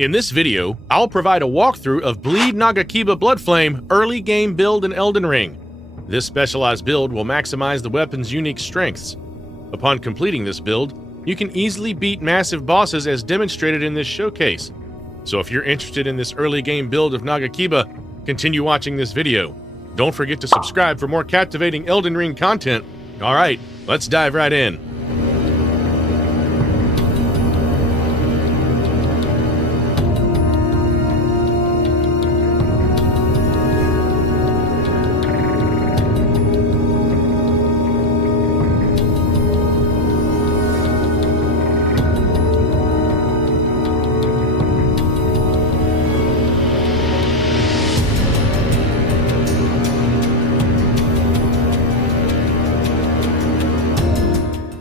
In this video, I'll provide a walkthrough of Bleed Nagakiba Bloodflame early game build in Elden Ring. This specialized build will maximize the weapon's unique strengths. Upon completing this build, you can easily beat massive bosses as demonstrated in this showcase. So if you're interested in this early game build of Nagakiba, continue watching this video. Don't forget to subscribe for more captivating Elden Ring content. Alright, let's dive right in.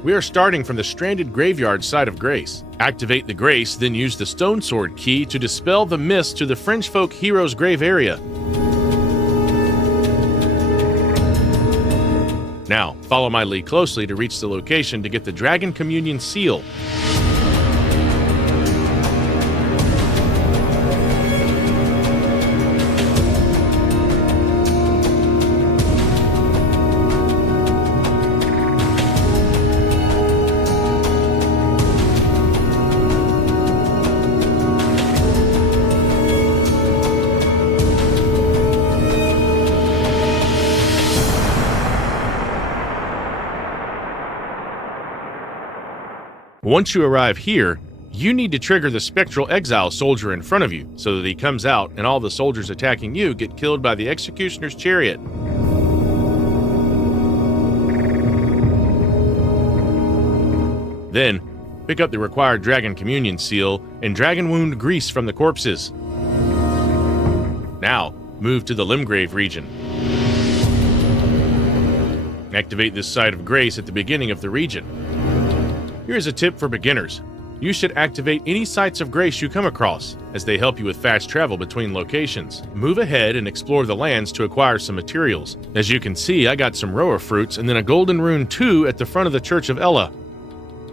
We are starting from the Stranded Graveyard side of Grace. Activate the Grace, then use the Stone Sword key to dispel the mist to the Fringe Folk Hero's Grave area. Now, follow my lead closely to reach the location to get the Dragon Communion Seal. Once you arrive here, you need to trigger the Spectral Exile soldier in front of you so that he comes out and all the soldiers attacking you get killed by the Executioner's Chariot. Then, pick up the required Dragon Communion Seal and Dragon Wound Grease from the corpses. Now, move to the Limgrave region. Activate this site of Grace at the beginning of the region. Here's a tip for beginners. You should activate any sites of grace you come across, as they help you with fast travel between locations. Move ahead and explore the lands to acquire some materials. As you can see, I got some roa fruits and then a golden rune 2 at the front of the Church of Ella.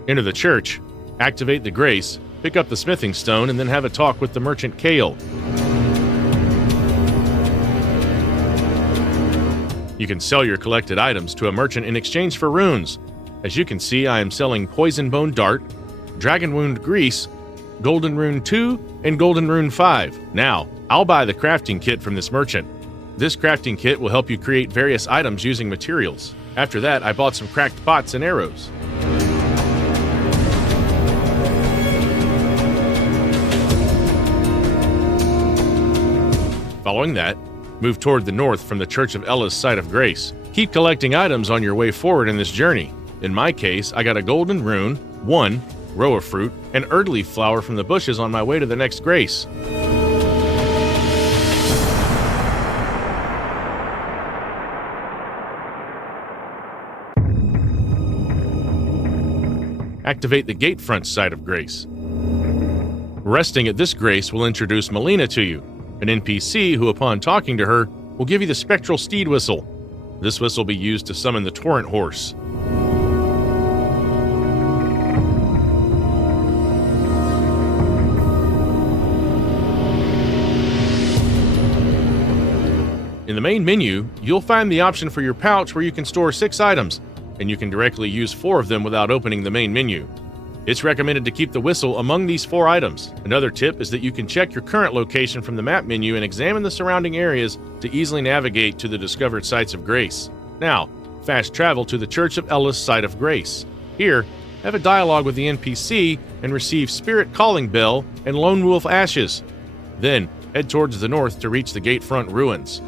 Enter the church, activate the grace, pick up the smithing stone, and then have a talk with the merchant Kale. You can sell your collected items to a merchant in exchange for runes. As you can see, I am selling Poison Bone Dart, Dragon Wound Grease, Golden Rune 2, and Golden Rune 5. Now, I'll buy the crafting kit from this merchant. This crafting kit will help you create various items using materials. After that, I bought some cracked pots and arrows. Following that, move toward the north from the Church of Ella's site of grace. Keep collecting items on your way forward in this journey. In my case, I got a golden rune, 1 roa fruit, and erdleaf flower from the bushes on my way to the next grace. Activate the gatefront side of Grace. Resting at this grace will introduce Melina to you, an NPC who, upon talking to her, will give you the Spectral Steed Whistle. This whistle will be used to summon the Torrent Horse. In the main menu, you'll find the option for your pouch where you can store 6 items, and you can directly use 4 of them without opening the main menu. It's recommended to keep the whistle among these 4 items. Another tip is that you can check your current location from the map menu and examine the surrounding areas to easily navigate to the discovered sites of grace. Now, fast travel to the Church of Ella's site of grace. Here, have a dialogue with the NPC and receive Spirit Calling Bell and Lone Wolf Ashes. Then, head towards the north to reach the Gatefront ruins.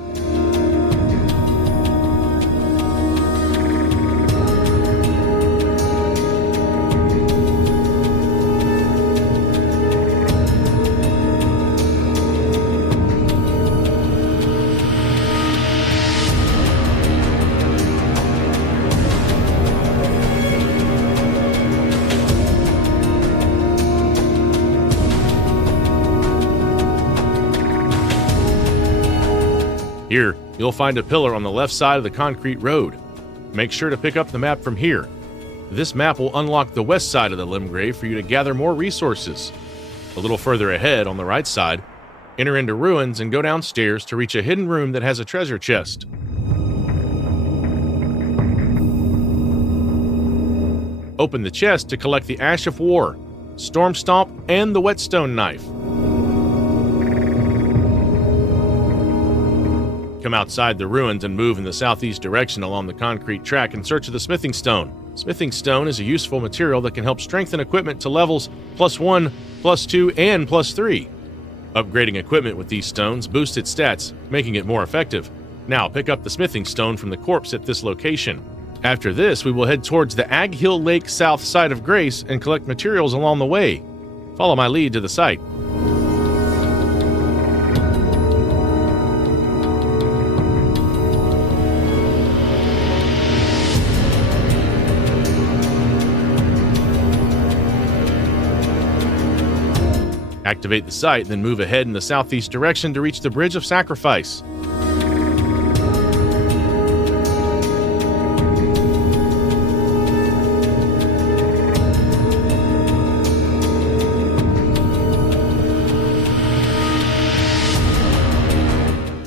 Here, you'll find a pillar on the left side of the concrete road. Make sure to pick up the map from here. This map will unlock the west side of the Limgrave for you to gather more resources. A little further ahead, on the right side, enter into ruins and go downstairs to reach a hidden room that has a treasure chest. Open the chest to collect the Ash of War, Storm Stomp, and the Whetstone Knife. Come outside the ruins and move in the southeast direction along the concrete track in search of the Smithing Stone. Smithing Stone is a useful material that can help strengthen equipment to levels +1, +2, and +3. Upgrading equipment with these stones boosts its stats, making it more effective. Now pick up the Smithing Stone from the corpse at this location. After this, we will head towards the Ag Hill Lake south side of Grace and collect materials along the way. Follow my lead to the site. Activate the site, then move ahead in the southeast direction to reach the Bridge of Sacrifice.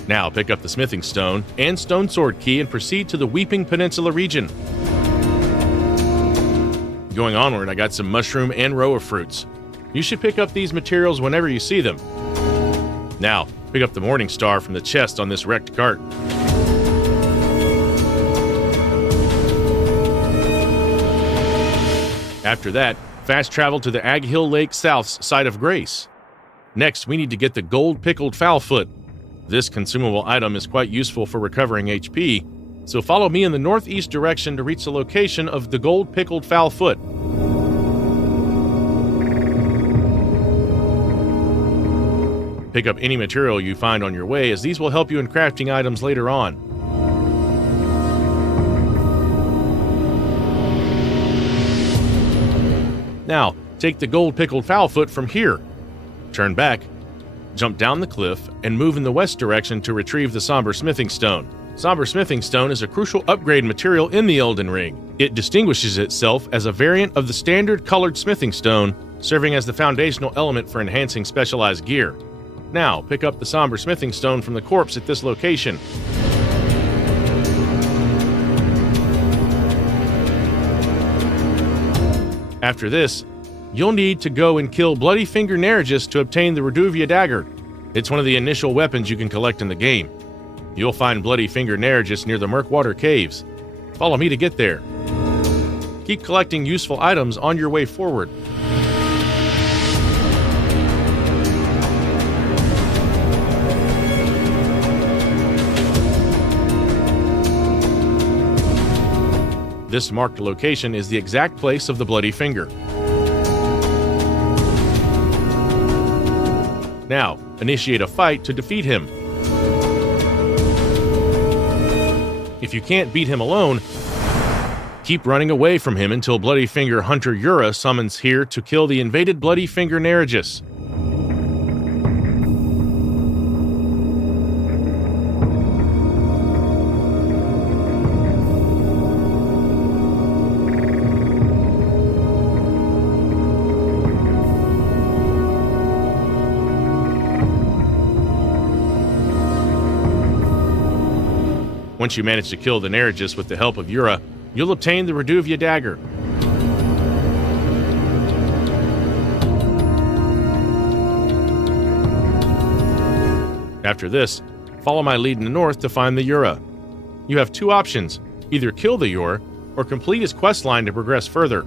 Now pick up the Smithing Stone and Stone Sword Key and proceed to the Weeping Peninsula region. Going onward, I got some mushroom and roa fruits. You should pick up these materials whenever you see them. Now, pick up the Morning Star from the chest on this wrecked cart. After that, fast travel to the Ag Hill Lake South's side of Grace. Next, we need to get the Gold Pickled Fowlfoot. This consumable item is quite useful for recovering HP, so follow me in the northeast direction to reach the location of the Gold Pickled Fowlfoot. Pick up any material you find on your way, as these will help you in crafting items later on. Now, take the Gold Pickled Fowlfoot from here. Turn back, jump down the cliff, and move in the west direction to retrieve the Somber Smithing Stone. Somber Smithing Stone is a crucial upgrade material in the Elden Ring. It distinguishes itself as a variant of the standard colored Smithing Stone, serving as the foundational element for enhancing specialized gear. Now, pick up the Somber Smithing Stone from the corpse at this location. After this, you'll need to go and kill Bloody Finger Nerigis to obtain the Reduvia dagger. It's one of the initial weapons you can collect in the game. You'll find Bloody Finger Nerigis near the Murkwater Caves. Follow me to get there. Keep collecting useful items on your way forward. This marked location is the exact place of the Bloody Finger. Now, initiate a fight to defeat him. If you can't beat him alone, keep running away from him until Bloody Finger Hunter Yura summons here to kill the invaded Bloody Finger Nerigis. Once you manage to kill the Nerigis with the help of Yura, you'll obtain the Reduvia dagger. After this, follow my lead in the north to find the Yura. You have two options: either kill the Yura or complete his quest line to progress further.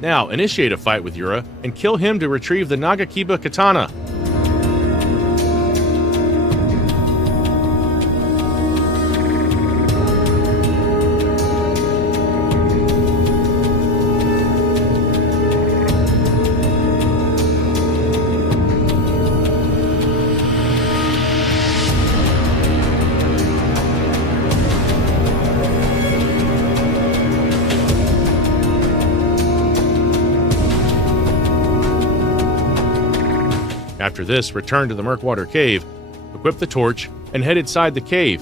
Now, initiate a fight with Yura and kill him to retrieve the Nagakiba katana. After this, return to the Murkwater Cave, equip the torch, and head inside the cave.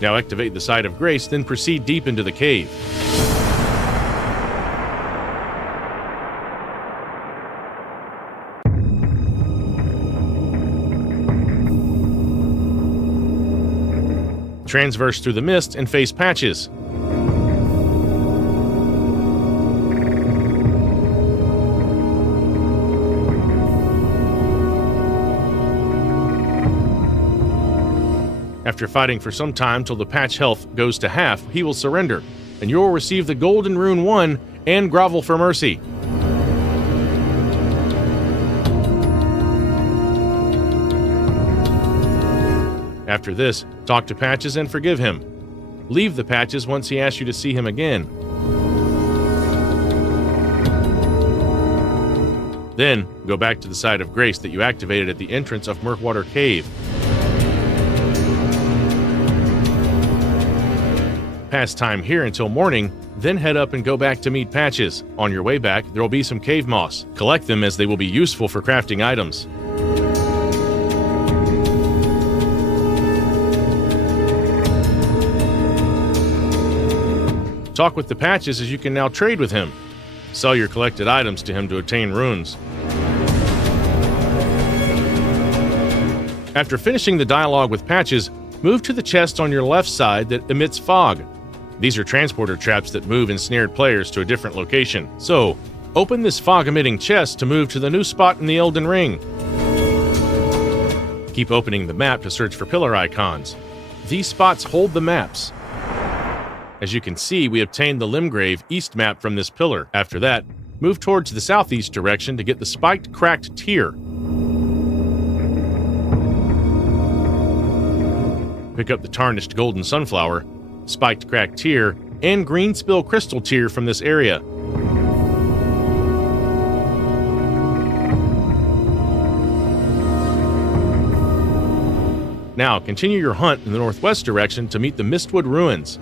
Now activate the Site of Grace, then proceed deep into the cave. Transverse through the mist and face patches. After fighting for some time till the patch health goes to half, he will surrender, and you will receive the Golden Rune 1 and grovel for mercy. After this, talk to Patches and forgive him. Leave the Patches once he asks you to see him again. Then, go back to the Site of Grace that you activated at the entrance of Murkwater Cave. Pass time here until morning, then head up and go back to meet Patches. On your way back, there will be some cave moss. Collect them as they will be useful for crafting items. Talk with the Patches as you can now trade with him. Sell your collected items to him to obtain runes. After finishing the dialogue with Patches, move to the chest on your left side that emits fog. These are transporter traps that move ensnared players to a different location. So, open this fog-emitting chest to move to the new spot in the Elden Ring. Keep opening the map to search for pillar icons. These spots hold the maps. As you can see, we obtained the Limgrave East map from this pillar. After that, move towards the southeast direction to get the spiked cracked tear. Pick up the tarnished golden sunflower, spiked cracked tear, and green spill crystal tear from this area. Now, continue your hunt in the northwest direction to meet the Mistwood Ruins.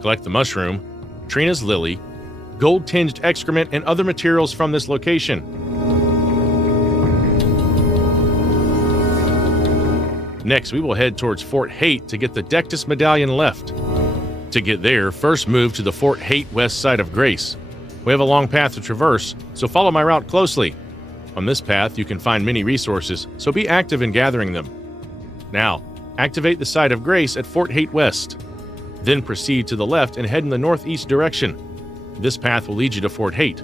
Collect the mushroom, Trina's lily, gold-tinged excrement, and other materials from this location. Next, we will head towards Fort Haight to get the Dectus Medallion left. To get there, first move to the Fort Haight west side of Grace. We have a long path to traverse, so follow my route closely. On this path, you can find many resources, so be active in gathering them. Now, activate the Site of Grace at Fort Haight West. Then proceed to the left and head in the northeast direction. This path will lead you to Fort Haight.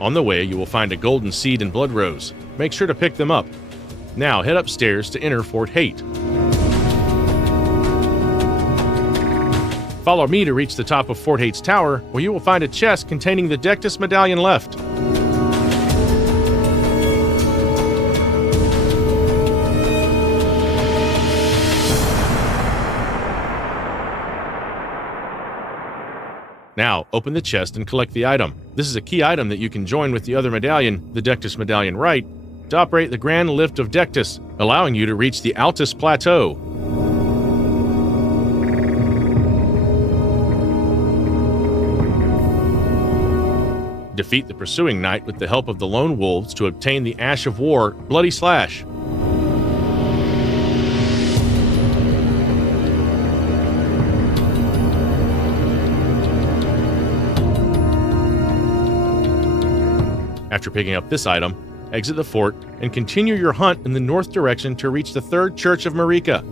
On the way, you will find a golden seed and blood rose. Make sure to pick them up. Now head upstairs to enter Fort Haight. Follow me to reach the top of Fort Haight's tower, where you will find a chest containing the Dectus Medallion left. Now, open the chest and collect the item. This is a key item that you can join with the other medallion, the Dectus Medallion Right, to operate the Grand Lift of Dectus, allowing you to reach the Altus Plateau. Defeat the pursuing knight with the help of the Lone Wolves to obtain the Ash of War, Bloody Slash. After picking up this item, exit the fort and continue your hunt in the north direction to reach the Third Church of Marika.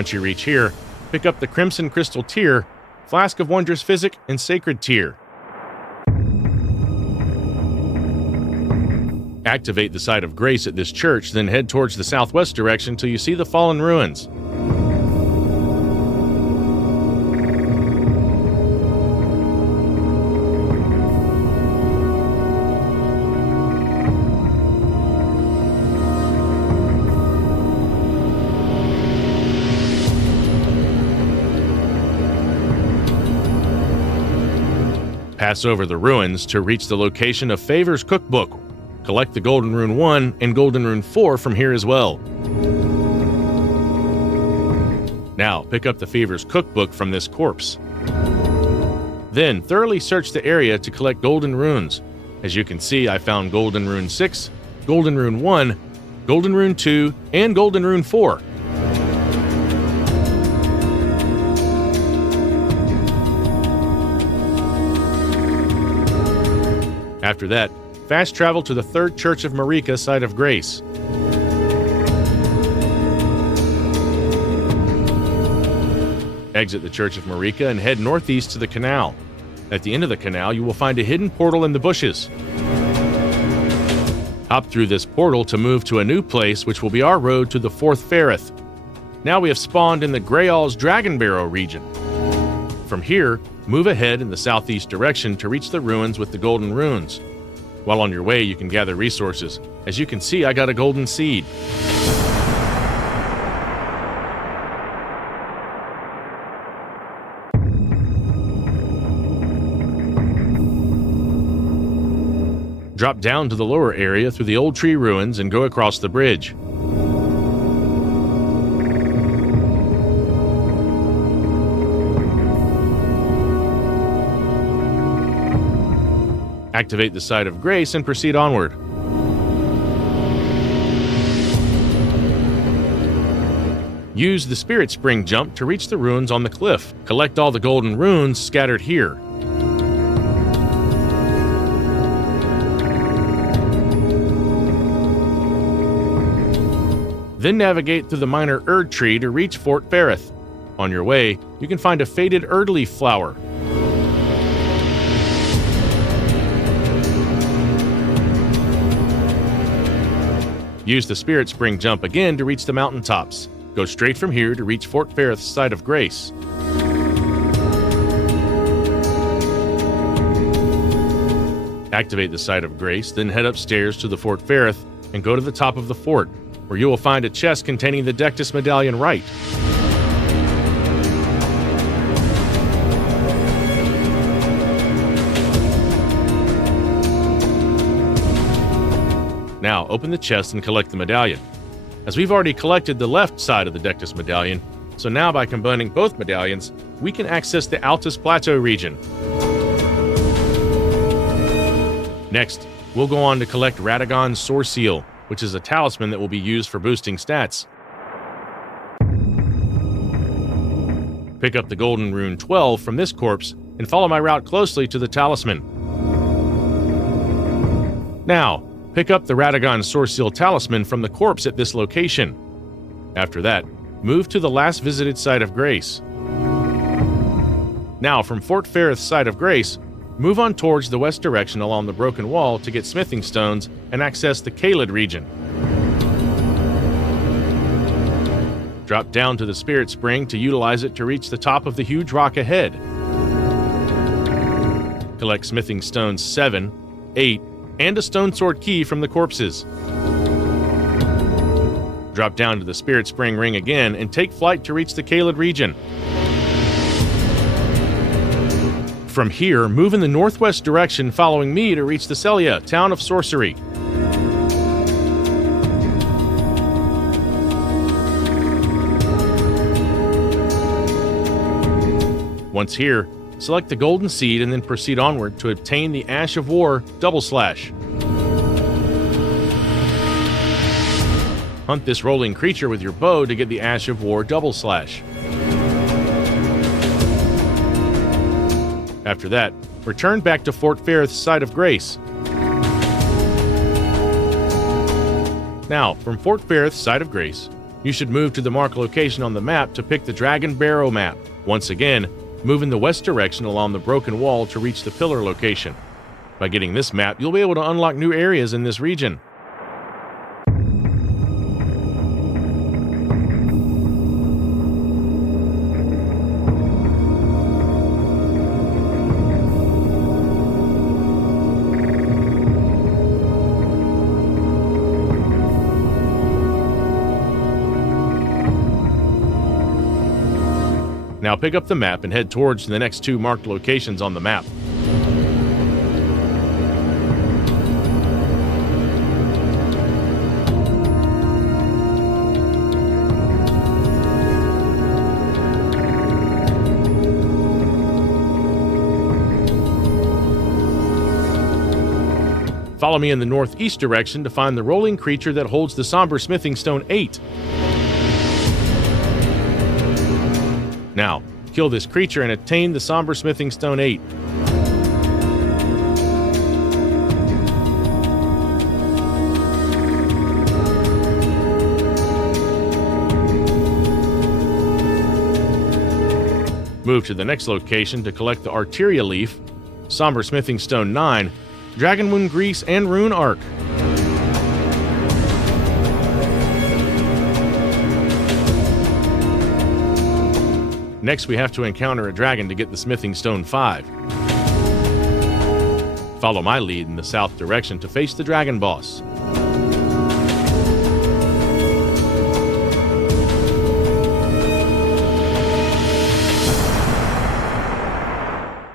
Once you reach here, pick up the Crimson Crystal Tear, Flask of Wondrous Physic, and Sacred Tear. Activate the Site of Grace at this church, then head towards the southwest direction till you see the fallen ruins. Pass over the ruins to reach the location of Favor's Cookbook. Collect the Golden Rune 1 and Golden Rune 4 from here as well. Now, pick up the Favor's Cookbook from this corpse. Then, thoroughly search the area to collect Golden Runes. As you can see, I found Golden Rune 6, Golden Rune 1, Golden Rune 2, and Golden Rune 4. After that, fast travel to the Third Church of Marika Site of Grace. Exit the Church of Marika and head northeast to the canal. At the end of the canal, you will find a hidden portal in the bushes. Hop through this portal to move to a new place, which will be our road to the Fourth Ferrith. Now we have spawned in the Greyall's Dragon Barrow region. From here, move ahead in the southeast direction to reach the ruins with the Golden Runes. While on your way, you can gather resources. As you can see, I got a golden seed. Drop down to the lower area through the old tree ruins and go across the bridge. Activate the Site of Grace and proceed onward. Use the Spirit Spring jump to reach the ruins on the cliff. Collect all the golden runes scattered here. Then navigate through the minor Erd tree to reach Fort Ferrith. On your way, you can find a faded Erd leaf flower. Use the Spirit Spring jump again to reach the mountaintops. Go straight from here to reach Fort Ferrith's Site of Grace. Activate the Site of Grace, then head upstairs to the Fort Ferrith and go to the top of the fort, where you will find a chest containing the Dectus Medallion Rite. Now, open the chest and collect the medallion. As we've already collected the left side of the Dectus Medallion, so now by combining both medallions, we can access the Altus Plateau region. Next, we'll go on to collect Radagon's Soar Seal, which is a talisman that will be used for boosting stats. Pick up the Golden Rune 12 from this corpse and follow my route closely to the talisman. Now, pick up the Radagon's Soar Seal talisman from the corpse at this location. After that, move to the last visited Site of Grace. Now, from Fort Ferrith's Site of Grace, move on towards the west direction along the broken wall to get smithing stones and access the Caelid region. Drop down to the Spirit Spring to utilize it to reach the top of the huge rock ahead. Collect smithing stones 7, 8, and a stone sword key from the corpses. Drop down to the Spirit Spring ring again and take flight to reach the Caelid region. From here, move in the northwest direction following me to reach the Celia, Town of Sorcery. Once here, select the Golden Seed and then proceed onward to obtain the Ash of War Double Slash. Hunt this rolling creature with your bow to get the Ash of War Double Slash. After that, return back to Fort Ferrith's Site of Grace. Now, from Fort Ferrith's Site of Grace, You should move to the marked location on the map to pick the Dragon Barrow map. Once again, move in the west direction along the broken wall to reach the pillar location. By getting this map, you'll be able to unlock new areas in this region. Now pick up the map and head towards the next two marked locations on the map. Follow me in the northeast direction to find the rolling creature that holds the somber smithing stone 8. Now, kill this creature and attain the somber smithing stone 8. Move to the next location to collect the Arteria Leaf, Somber Smithing Stone 9, Dragon Wound Grease, and Rune Arc. Next, we have to encounter a dragon to get the Smithing Stone 5. Follow my lead in the south direction to face the dragon boss.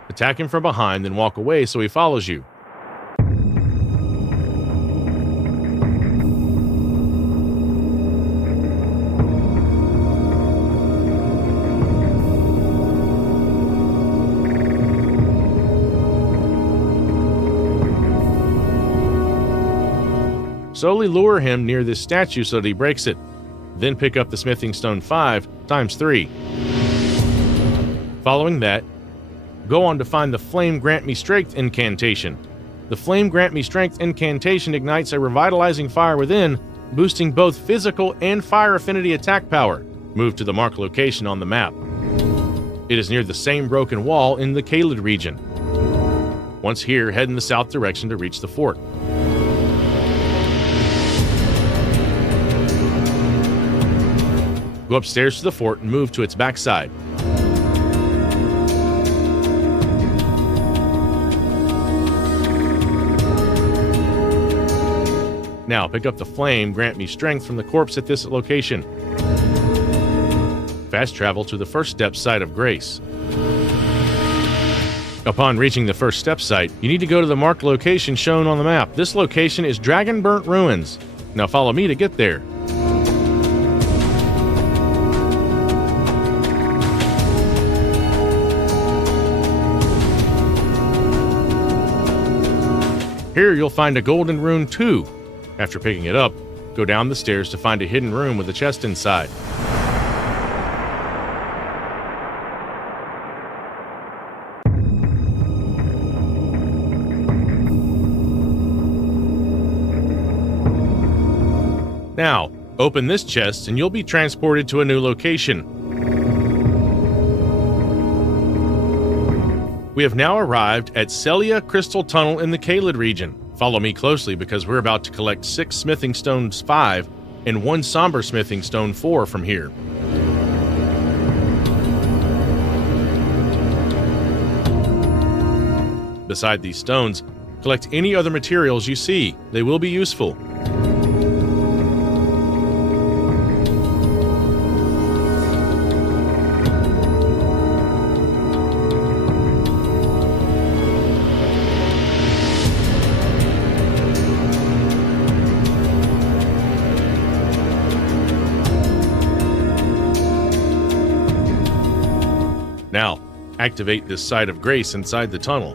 Attack him from behind, then walk away so he follows you. Slowly lure him near this statue so that he breaks it. Then pick up the Smithing Stone 5 times 3. Following that, go on to find the Flame Grant Me Strength incantation. The Flame Grant Me Strength incantation ignites a revitalizing fire within, boosting both physical and fire affinity attack power. Move to the marked location on the map. It is near the same broken wall in the Caelid region. Once here, head in the south direction to reach the fort. Go upstairs to the fort and move to its backside. Now, pick up the Flame Grant Me Strength from the corpse at this location. Fast travel to the first step site of Grace. Upon reaching the first step site, you need to go to the marked location shown on the map. This location is Dragon Burnt Ruins. Now follow me to get there. Here you'll find a Golden Rune 2. After picking it up, go down the stairs to find a hidden room with a chest inside. Now, open this chest and you'll be transported to a new location. We have now arrived at Celia Crystal Tunnel in the Caelid region. Follow me closely because we're about to collect 6 Smithing Stones 5 and 1 Somber Smithing Stone 4 from here. Beside these stones, collect any other materials you see. They will be useful. Now, activate this site of Grace inside the tunnel.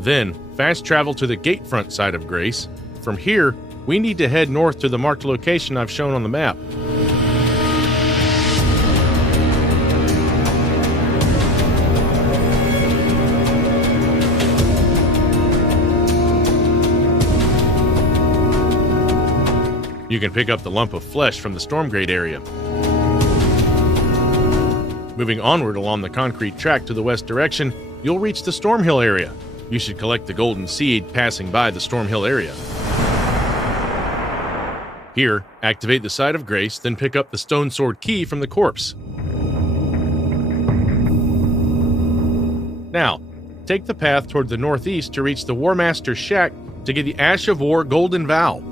Then, fast travel to the gatefront side of Grace. From here, we need to head north to the marked location I've shown on the map. You can pick up the lump of flesh from the Stormgrate area. Moving onward along the concrete track to the west direction, you'll reach the Stormhill area. You should collect the golden seed passing by the Stormhill area. Here, activate the Side of Grace, then pick up the Stone Sword key from the corpse. Now, take the path toward the northeast to reach the War Master's shack to get the Ash of War Golden Vow.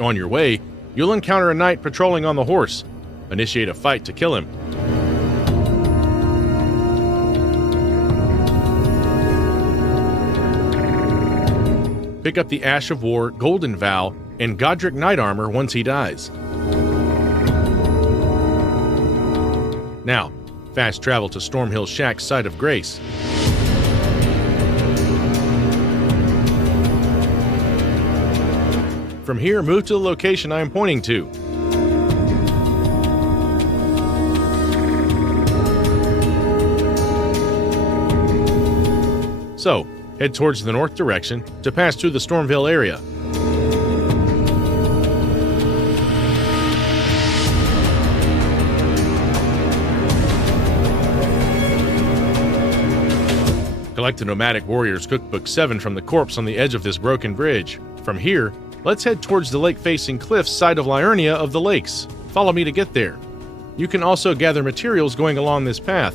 On your way, you'll encounter a knight patrolling on the horse. Initiate a fight to kill him. Pick up the Ash of War, Golden Vow, and Godric Knight Armor once he dies. Now, fast travel to Stormhill Shack's Side of Grace. From here, move to the location I am pointing to. So, head towards the north direction to pass through the Stormville area. Collect the Nomadic Warrior's Cookbook 7 from the corpse on the edge of this broken bridge. From here, let's head towards the lake-facing cliffs side of Liurnia of the Lakes. Follow me to get there. You can also gather materials going along this path.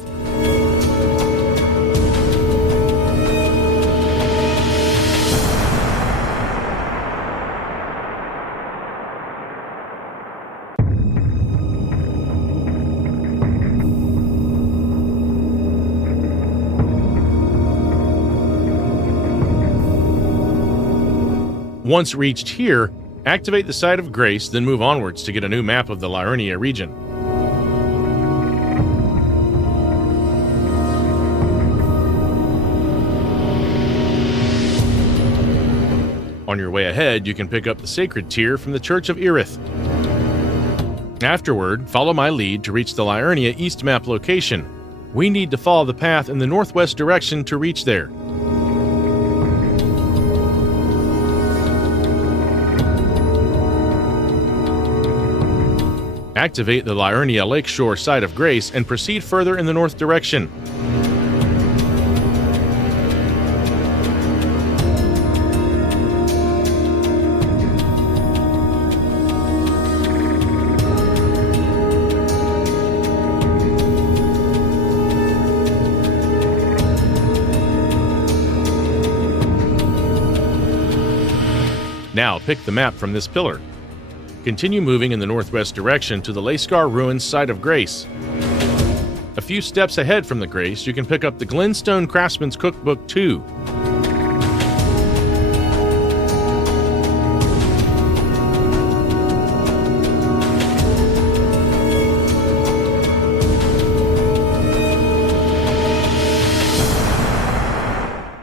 Once reached here, activate the Side of Grace, then move onwards to get a new map of the Liurnia region. On your way ahead, you can pick up the Sacred Tear from the Church of Irith. Afterward, follow my lead to reach the Liurnia East map location. We need to follow the path in the northwest direction to reach there. Activate the Liurnia Lakeshore Side of Grace and proceed further in the north direction. Now pick the map from this pillar. Continue moving in the northwest direction to the Layscar Ruins Side of Grace. A few steps ahead from the Grace, you can pick up the Glenstone Craftsman's Cookbook 2.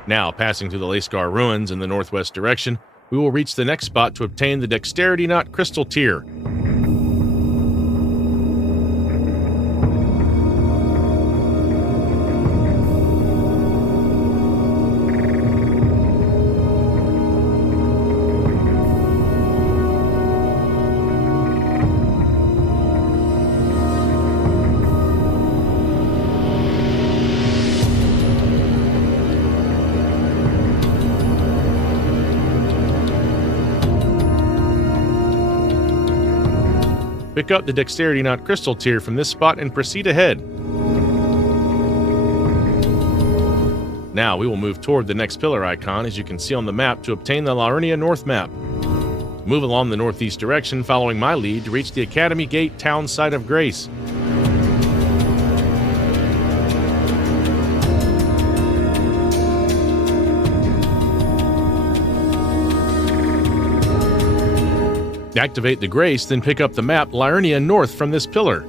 Now, passing through the Layscar Ruins in the northwest direction, we will reach the next spot to obtain the Dexterity Knot Crystal Tear. Pick up the Dexterity Knot Crystal Tear from this spot and proceed ahead. Now we will move toward the next pillar icon, as you can see on the map, to obtain the Liurnia North map. Move along the northeast direction following my lead to reach the Academy Gate Town Side of Grace. Activate the Grace, then pick up the map Liurnia North from this pillar.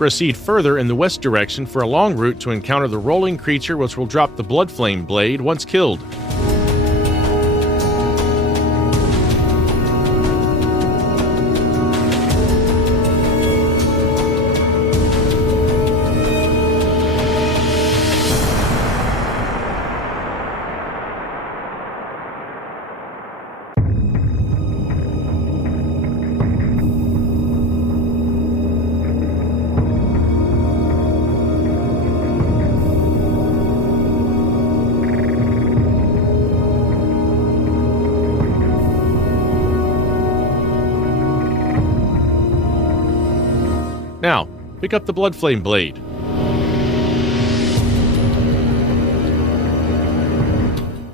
Proceed further in the west direction for a long route to encounter the rolling creature which will drop the Bloodflame blade once killed. Now, pick up the Bloodflame blade.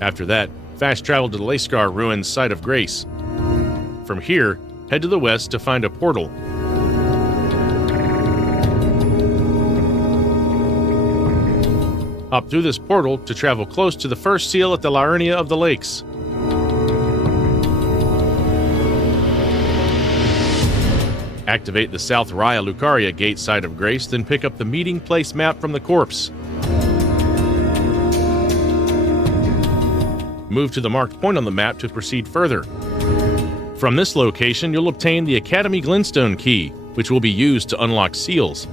After that, fast travel to the Lascar Ruins Site of Grace. From here, head to the west to find a portal. Hop through this portal to travel close to the first seal at the Liurnia of the Lakes. Activate the South Raya Lucaria Gate Site of Grace, then pick up the meeting place map from the corpse. Move to the marked point on the map to proceed further. From this location, you'll obtain the Academy Glintstone key, which will be used to unlock seals.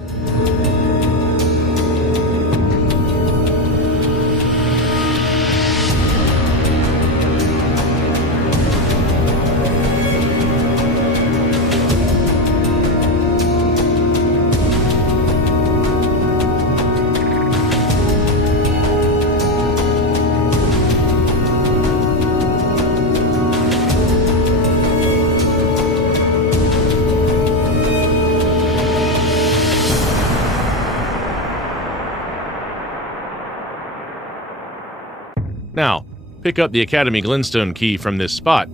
Now, pick up the Academy Glintstone key from this spot.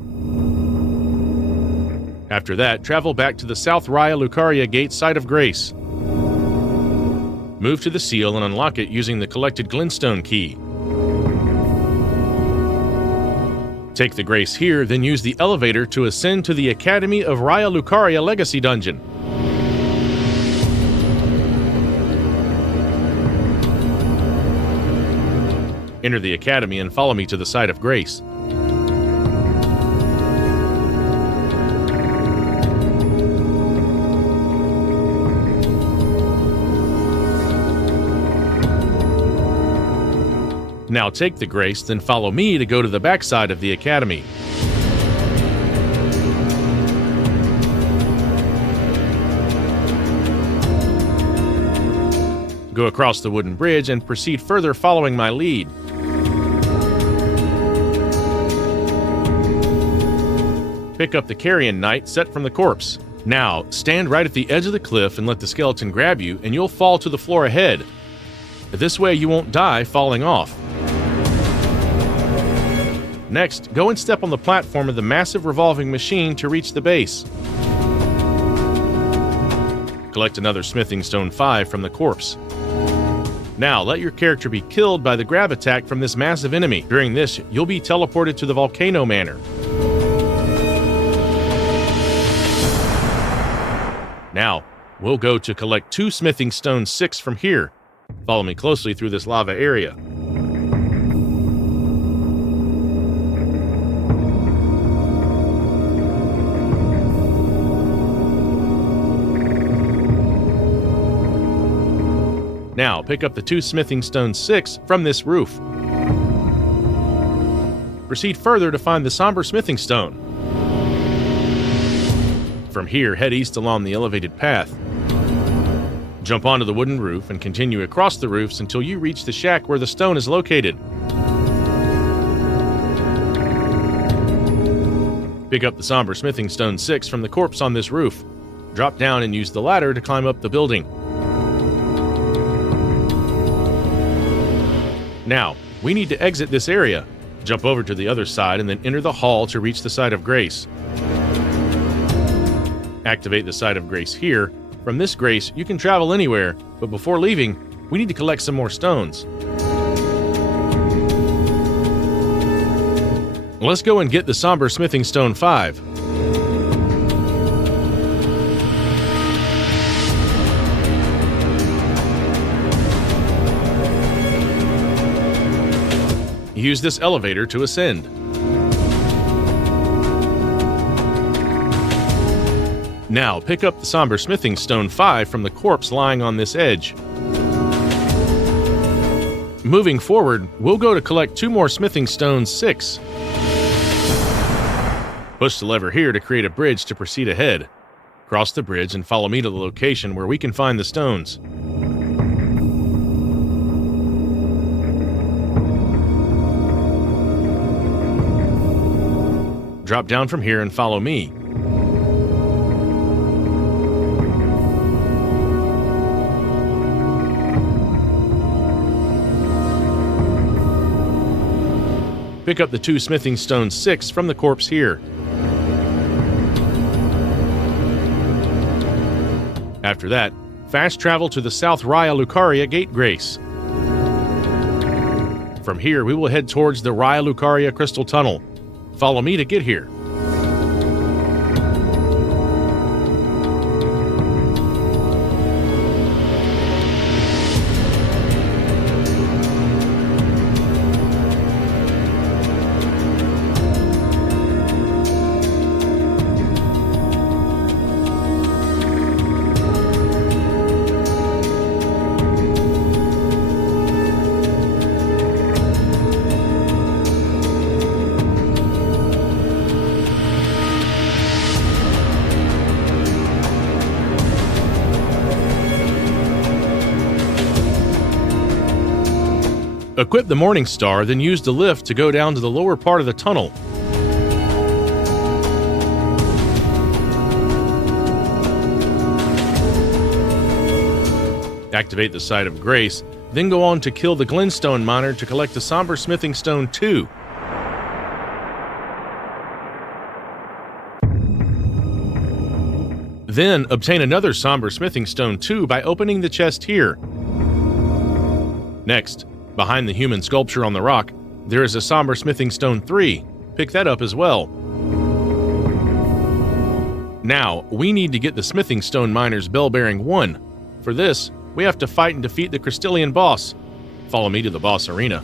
After that, travel back to the South Raya Lucaria Gate Site of Grace. Move to the seal and unlock it using the collected Glintstone key. Take the Grace here, then use the elevator to ascend to the Academy of Raya Lucaria Legacy Dungeon. Enter the Academy and follow me to the Site of Grace. Now take the Grace, then follow me to go to the backside of the Academy. Go across the wooden bridge and proceed further following my lead. Pick up the Carrion Knight set from the corpse. Now, stand right at the edge of the cliff and let the skeleton grab you, and you'll fall to the floor ahead. This way you won't die falling off. Next, go and step on the platform of the massive revolving machine to reach the base. Collect another Smithing Stone 5 from the corpse. Now, let your character be killed by the grab attack from this massive enemy. During this, you'll be teleported to the Volcano Manor. Now, we'll go to collect 2 Smithing Stone 6 from here. Follow me closely through this lava area. Now, pick up the 2 Smithing Stone 6 from this roof. Proceed further to find the Somber Smithing Stone. From here, head east along the elevated path. Jump onto the wooden roof and continue across the roofs until you reach the shack where the stone is located. Pick up the Somber Smithing Stone 6 from the corpse on this roof. Drop down and use the ladder to climb up the building. Now, we need to exit this area. Jump over to the other side and then enter the hall to reach the Site of Grace. Activate the Site of Grace here. From this Grace, you can travel anywhere, but before leaving, we need to collect some more stones. Let's go and get the Somber Smithing Stone 5. Use this elevator to ascend. Now, pick up the Somber Smithing Stone 5 from the corpse lying on this edge. Moving forward, we'll go to collect 2 more Smithing Stones 6. Push the lever here to create a bridge to proceed ahead. Cross the bridge and follow me to the location where we can find the stones. Drop down from here and follow me. Pick up the 2 Smithing Stone 6 from the corpse here. After that, fast travel to the South Raya Lucaria Gate Grace. From here, we will head towards the Raya Lucaria Crystal Tunnel. Follow me to get here. Equip the Morning Star, then use the lift to go down to the lower part of the tunnel. Activate the Site of Grace, then go on to kill the Glintstone Miner to collect the Somber Smithing Stone 2. Then obtain another Somber Smithing Stone 2 by opening the chest here. Next, behind the human sculpture on the rock, there is a Somber Smithing Stone 3. Pick that up as well. Now, we need to get the Smithing Stone Miner's Bell-Bearing 1. For this, we have to fight and defeat the Crystallian boss. Follow me to the boss arena.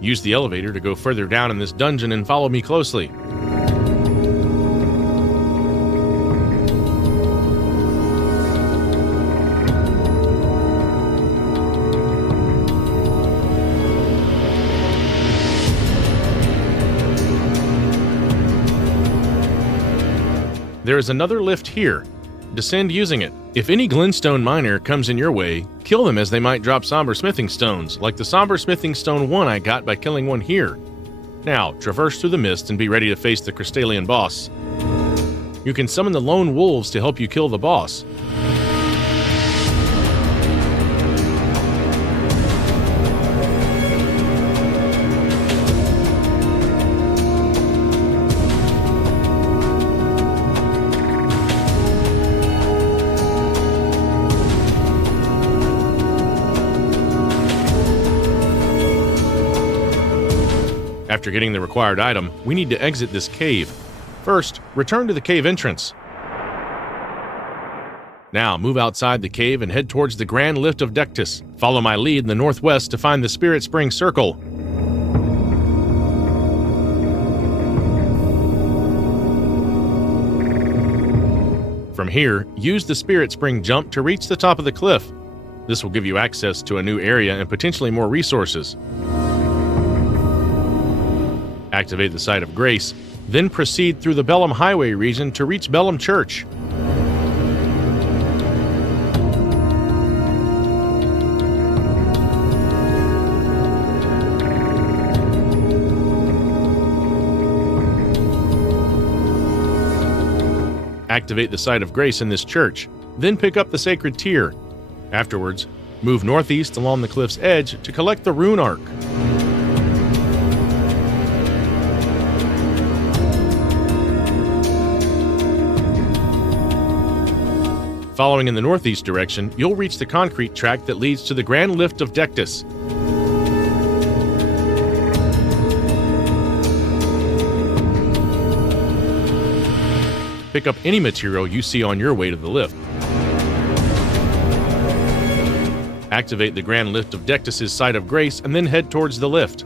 Use the elevator to go further down in this dungeon and follow me closely. There is another lift here. Descend using it. If any Glintstone Miner comes in your way, kill them as they might drop Somber Smithing Stones, like the Somber Smithing Stone 1 I got by killing one here. Now, traverse through the mist and be ready to face the Crystallian boss. You can summon the Lone Wolves to help you kill the boss. After getting the required item, we need to exit this cave. First, return to the cave entrance. Now, move outside the cave and head towards the Grand Lift of Dectus. Follow my lead in the northwest to find the Spirit Spring Circle. From here, use the Spirit Spring jump to reach the top of the cliff. This will give you access to a new area and potentially more resources. Activate the Site of Grace, then proceed through the Bellum Highway region to reach Bellum Church. Activate the Site of Grace in this church, then pick up the Sacred Tear. Afterwards, move northeast along the cliff's edge to collect the Rune Arc. Following in the northeast direction, you'll reach the concrete track that leads to the Grand Lift of Dectus. Pick up any material you see on your way to the lift. Activate the Grand Lift of Dectus' Site of Grace and then head towards the lift.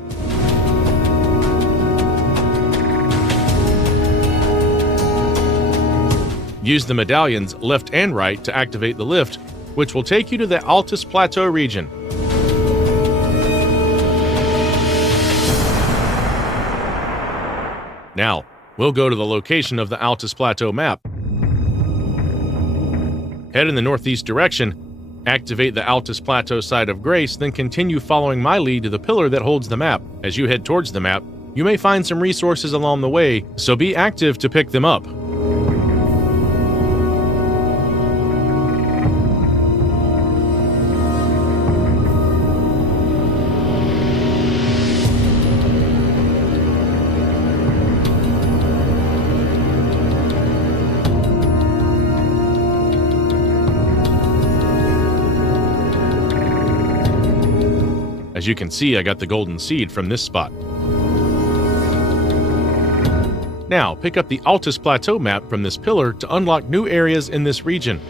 Use the medallions left and right to activate the lift, which will take you to the Altus Plateau region. Now, we'll go to the location of the Altus Plateau map. Head in the northeast direction, activate the Altus Plateau Site of Grace, then continue following my lead to the pillar that holds the map. As you head towards the map, you may find some resources along the way, so be active to pick them up. As you can see, I got the golden seed from this spot. Now, pick up the Altus Plateau map from this pillar to unlock new areas in this region.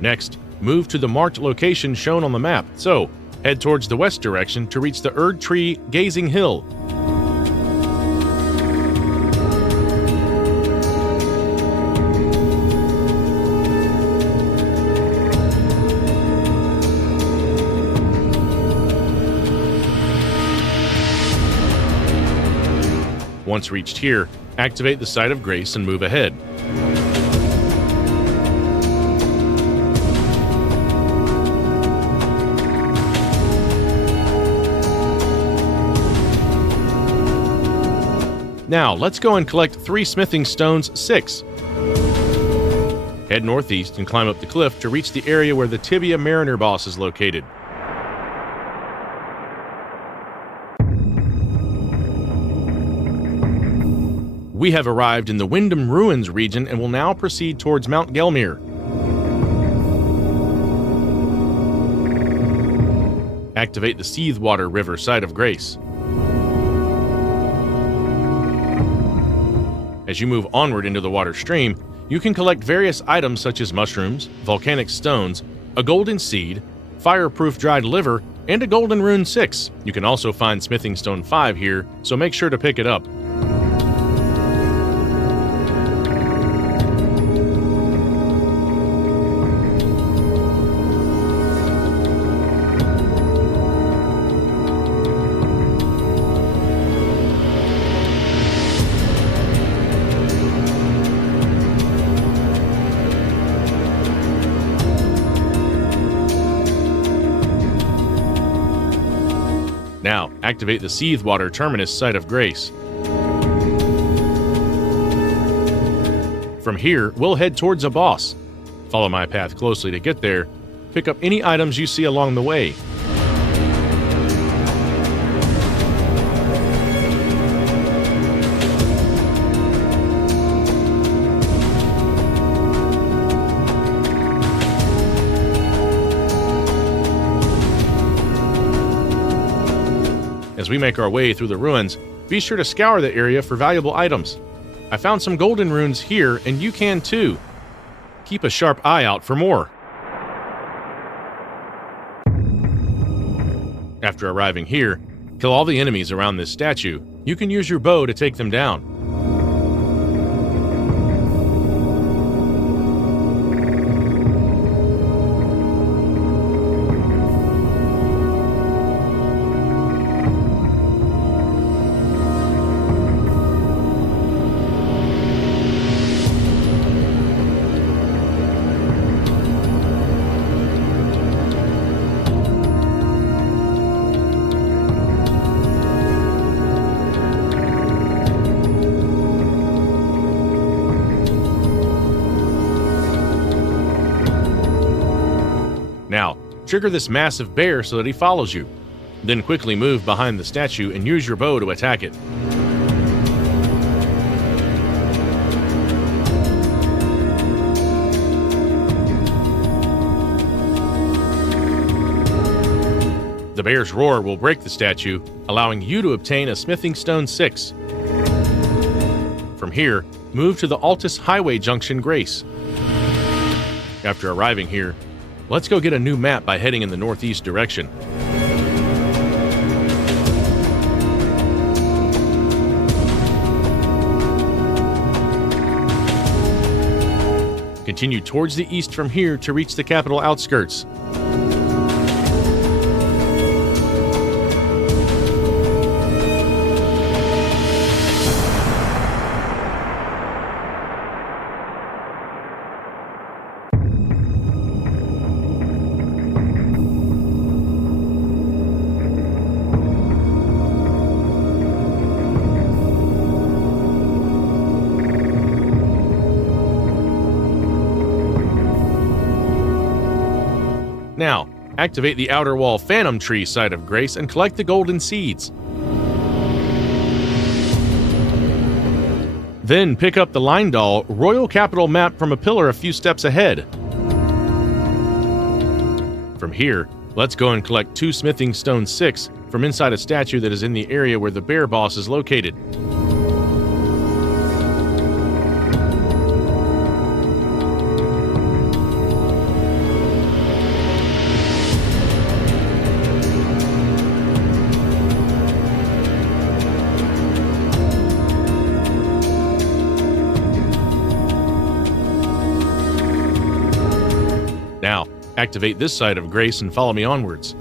Next, move to the marked location shown on the map. So, head towards the west direction to reach the Erd Tree Gazing Hill. Once reached here, activate the Site of Grace and move ahead. Now, let's go and collect 3 smithing stones 6. Head northeast and climb up the cliff to reach the area where the Tibia Mariner boss is located. We have arrived in the Wyndham Ruins region and will now proceed towards Mount Gelmir. Activate the Seethwater River Site of Grace. As you move onward into the water stream, you can collect various items such as mushrooms, volcanic stones, a golden seed, fireproof dried liver, and a golden rune 6. You can also find smithing stone 5 here, so make sure to pick it up. Now, activate the Seethwater Terminus Site of Grace. From here, we'll head towards a boss. Follow my path closely to get there. Pick up any items you see along the way. As we make our way through the ruins, be sure to scour the area for valuable items. I found some golden runes here, and you can too. Keep a sharp eye out for more. After arriving here, kill all the enemies around this statue. You can use your bow to take them down. Now, trigger this massive bear so that he follows you. Then quickly move behind the statue and use your bow to attack it. The bear's roar will break the statue, allowing you to obtain a smithing stone 6. From here, move to the Altus Highway Junction Grace. After arriving here, let's go get a new map by heading in the northeast direction. Continue towards the east from here to reach the capital outskirts. Now, activate the outer wall Phantom Tree site of Grace and collect the golden seeds. Then pick up the Lindal Royal Capital map from a pillar a few steps ahead. From here, let's go and collect 2 Smithing Stone 6 from inside a statue that is in the area where the bear boss is located. Now, activate this side of Grace and follow me onwards.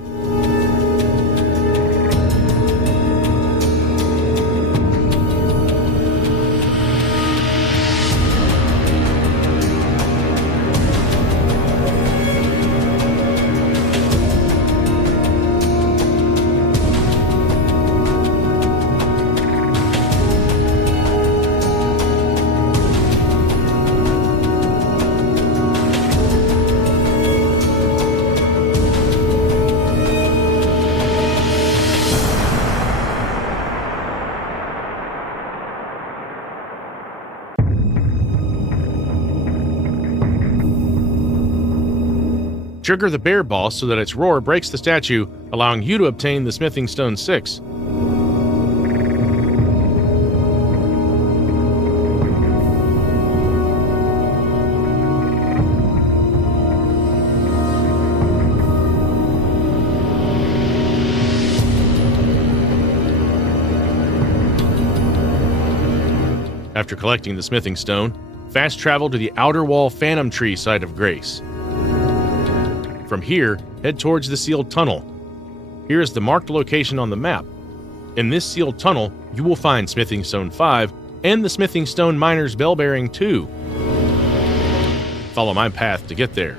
Trigger the bear boss so that its roar breaks the statue, allowing you to obtain the Smithing Stone 6. After collecting the Smithing Stone, fast travel to the Outer Wall Phantom Tree site of Grace. From here, head towards the sealed tunnel. Here is the marked location on the map. In this sealed tunnel, you will find Smithing Stone 5 and the Smithing Stone Miner's Bell Bearing 2. Follow my path to get there.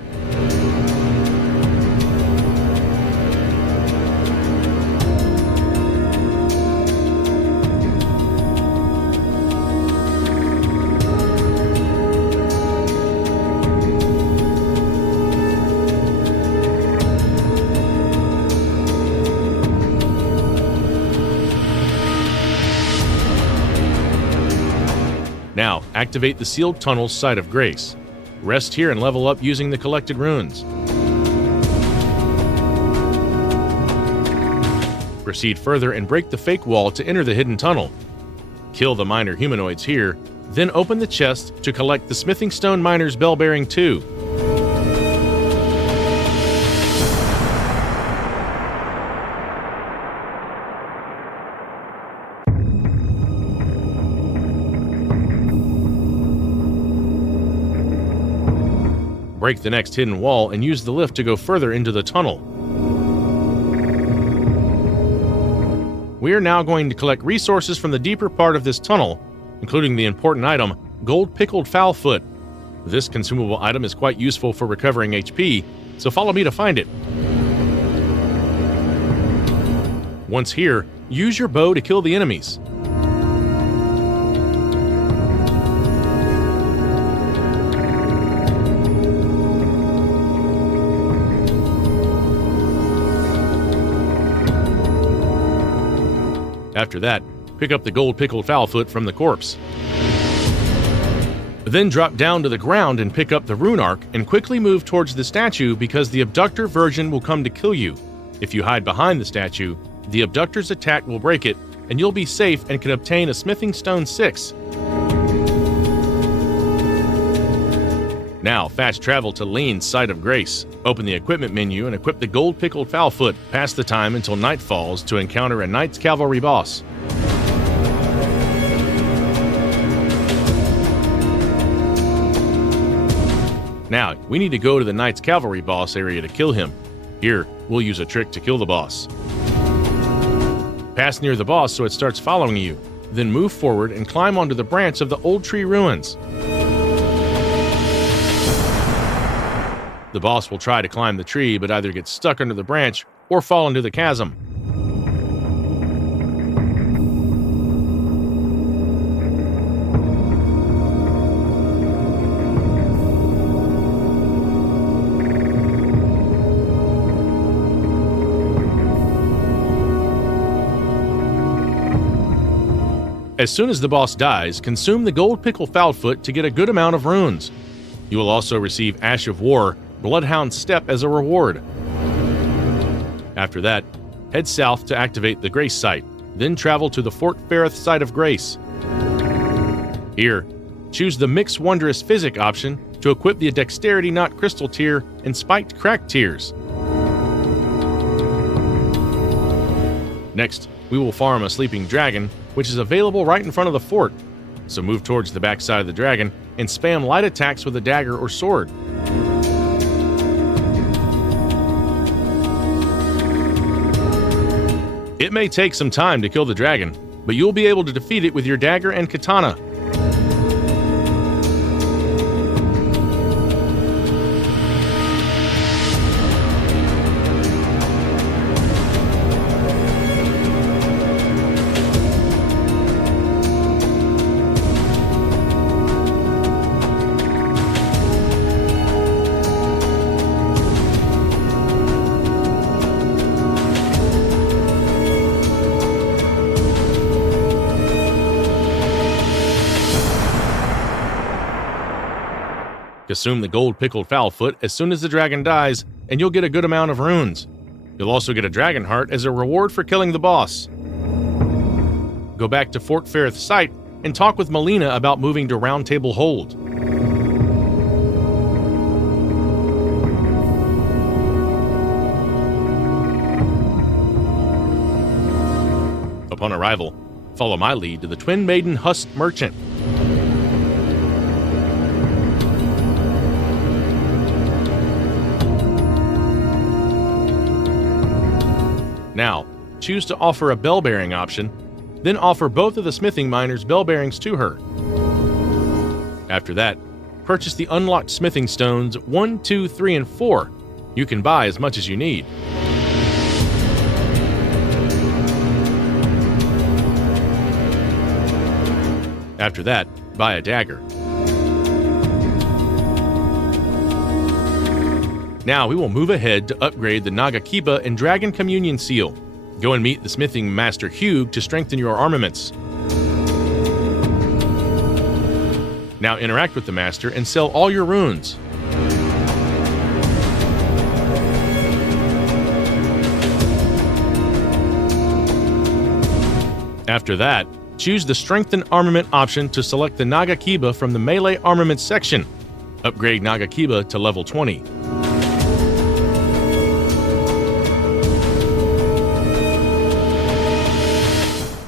Now, activate the sealed tunnel's site of Grace. Rest here and level up using the collected runes. Proceed further and break the fake wall to enter the hidden tunnel. Kill the miner humanoids here, then open the chest to collect the Smithing Stone Miner's Bell Bearing 2. Break the next hidden wall and use the lift to go further into the tunnel. We are now going to collect resources from the deeper part of this tunnel, including the important item, Gold Pickled Foulfoot. This consumable item is quite useful for recovering HP, so follow me to find it. Once here, use your bow to kill the enemies. After that, pick up the Gold Pickled Foulfoot from the corpse. Then drop down to the ground and pick up the rune arc and quickly move towards the statue because the abductor version will come to kill you. If you hide behind the statue, the abductor's attack will break it and you'll be safe and can obtain a Smithing Stone 6. Now, fast travel to Lean's Site of Grace. Open the equipment menu and equip the gold pickled fowlfoot. Pass the time until night falls to encounter a Knight's Cavalry boss. Now, we need to go to the Knight's Cavalry boss area to kill him. Here, we'll use a trick to kill the boss. Pass near the boss so it starts following you. Then move forward and climb onto the branch of the old tree ruins. The boss will try to climb the tree, but either get stuck under the branch or fall into the chasm. As soon as the boss dies, consume the gold pickle fowlfoot to get a good amount of runes. You will also receive Ash of War, Bloodhound Step as a reward. After that, head south to activate the Grace site, then travel to the Fort Haight Site of Grace. Here, choose the Mix Wondrous Physic option to equip the Dexterity Knot Crystal tier and Spiked Crack tiers. Next, we will farm a Sleeping Dragon, which is available right in front of the fort. So move towards the backside of the dragon and spam light attacks with a dagger or sword. It may take some time to kill the dragon, but you'll be able to defeat it with your dagger and katana. Consume the gold pickled fowlfoot as soon as the dragon dies, and you'll get a good amount of runes. You'll also get a dragon heart as a reward for killing the boss. Go back to Fort Haight site and talk with Melina about moving to Round Table Hold. Upon arrival, follow my lead to the Twin Maiden Husk Merchant. Now, choose to offer a bell bearing option, then offer both of the smithing miners bell bearings to her. After that, purchase the unlocked smithing stones 1, 2, 3, and 4. You can buy as much as you need. After that, buy a dagger. Now we will move ahead to upgrade the Nagakiba and Dragon Communion Seal. Go and meet the smithing master Hugh to strengthen your armaments. Now interact with the master and sell all your runes. After that, choose the Strengthen Armament option to select the Nagakiba from the Melee Armaments section. Upgrade Nagakiba to level 20.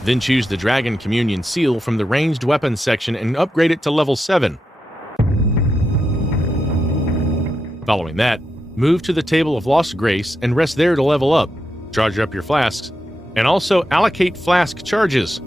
Then choose the Dragon Communion Seal from the Ranged Weapons section and upgrade it to level 7. Following that, move to the Table of Lost Grace and rest there to level up, charge up your flasks, and also allocate flask charges.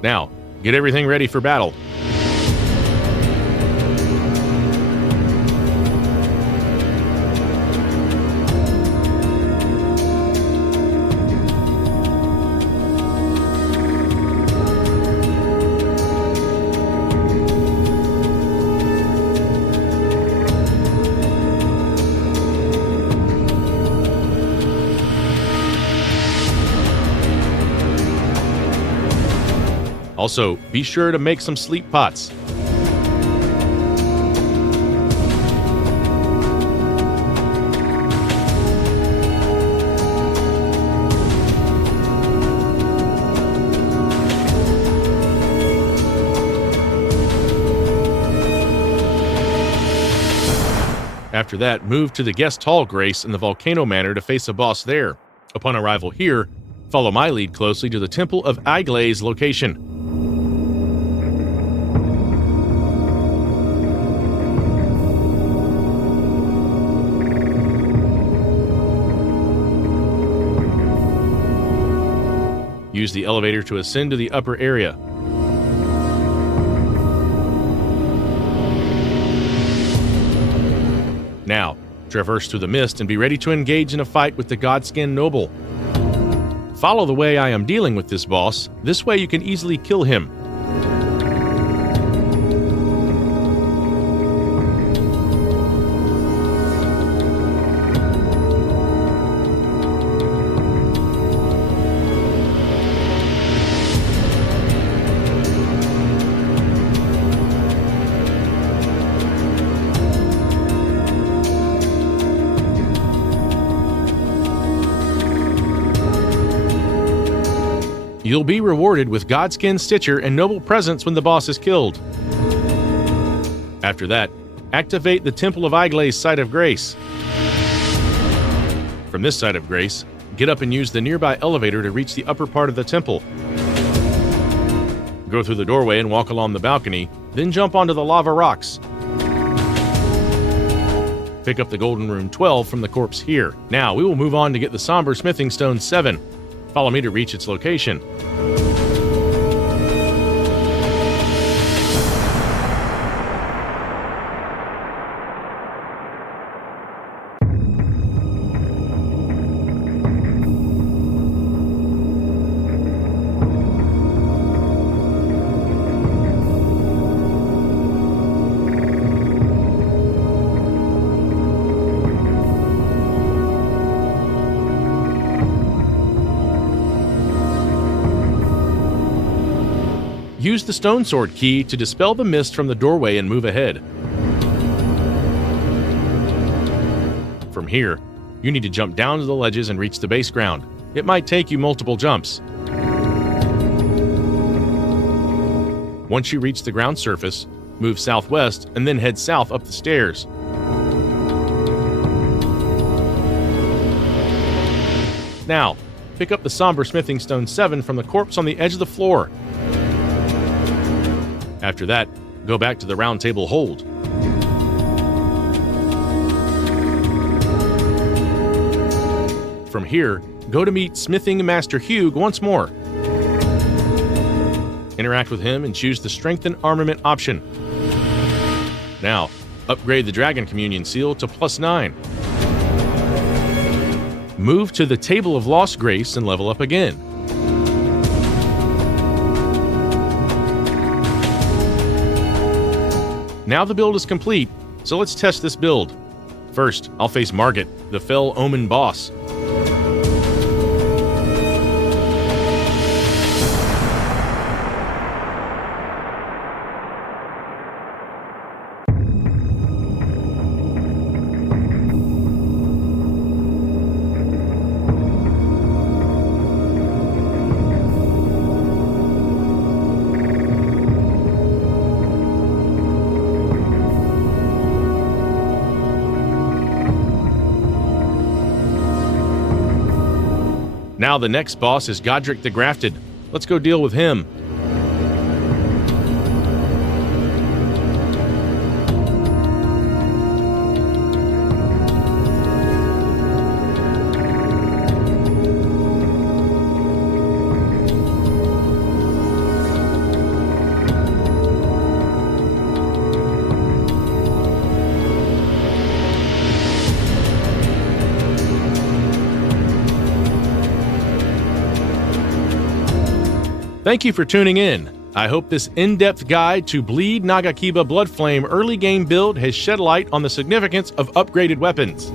Now, get everything ready for battle. Also, be sure to make some sleep pots. After that, move to the guest hall, Grace, in the Volcano Manor to face a boss there. Upon arrival here, follow my lead closely to the Temple of Iglaze location. Use the elevator to ascend to the upper area. Now, traverse through the mist and be ready to engage in a fight with the Godskin Noble. Follow the way I am dealing with this boss. This way you can easily kill him. You'll be rewarded with Godskin Stitcher and Noble Presents when the boss is killed. After that, activate the Temple of Iglaze Site of Grace. From this Site of Grace, get up and use the nearby elevator to reach the upper part of the temple. Go through the doorway and walk along the balcony, then jump onto the lava rocks. Pick up the Golden Rune 12 from the corpse here. Now, we will move on to get the Somber Smithing Stone 7. Follow me to reach its location. Use the Stone Sword key to dispel the mist from the doorway and move ahead. From here, you need to jump down to the ledges and reach the base ground. It might take you multiple jumps. Once you reach the ground surface, move southwest and then head south up the stairs. Now, pick up the Somber Smithing Stone 7 from the corpse on the edge of the floor. After that, go back to the Round Table Hold. From here, go to meet Smithing Master Hugh once more. Interact with him and choose the Strengthen Armament option. Now, upgrade the Dragon Communion Seal to +9. Move to the Table of Lost Grace and level up again. Now the build is complete, so let's test this build. First, I'll face Margit, the Fell Omen boss. Now the next boss is Godric the Grafted. Let's go deal with him. Thank you for tuning in. I hope this in-depth guide to Bleed Nagakiba Bloodflame early game build has shed light on the significance of upgraded weapons.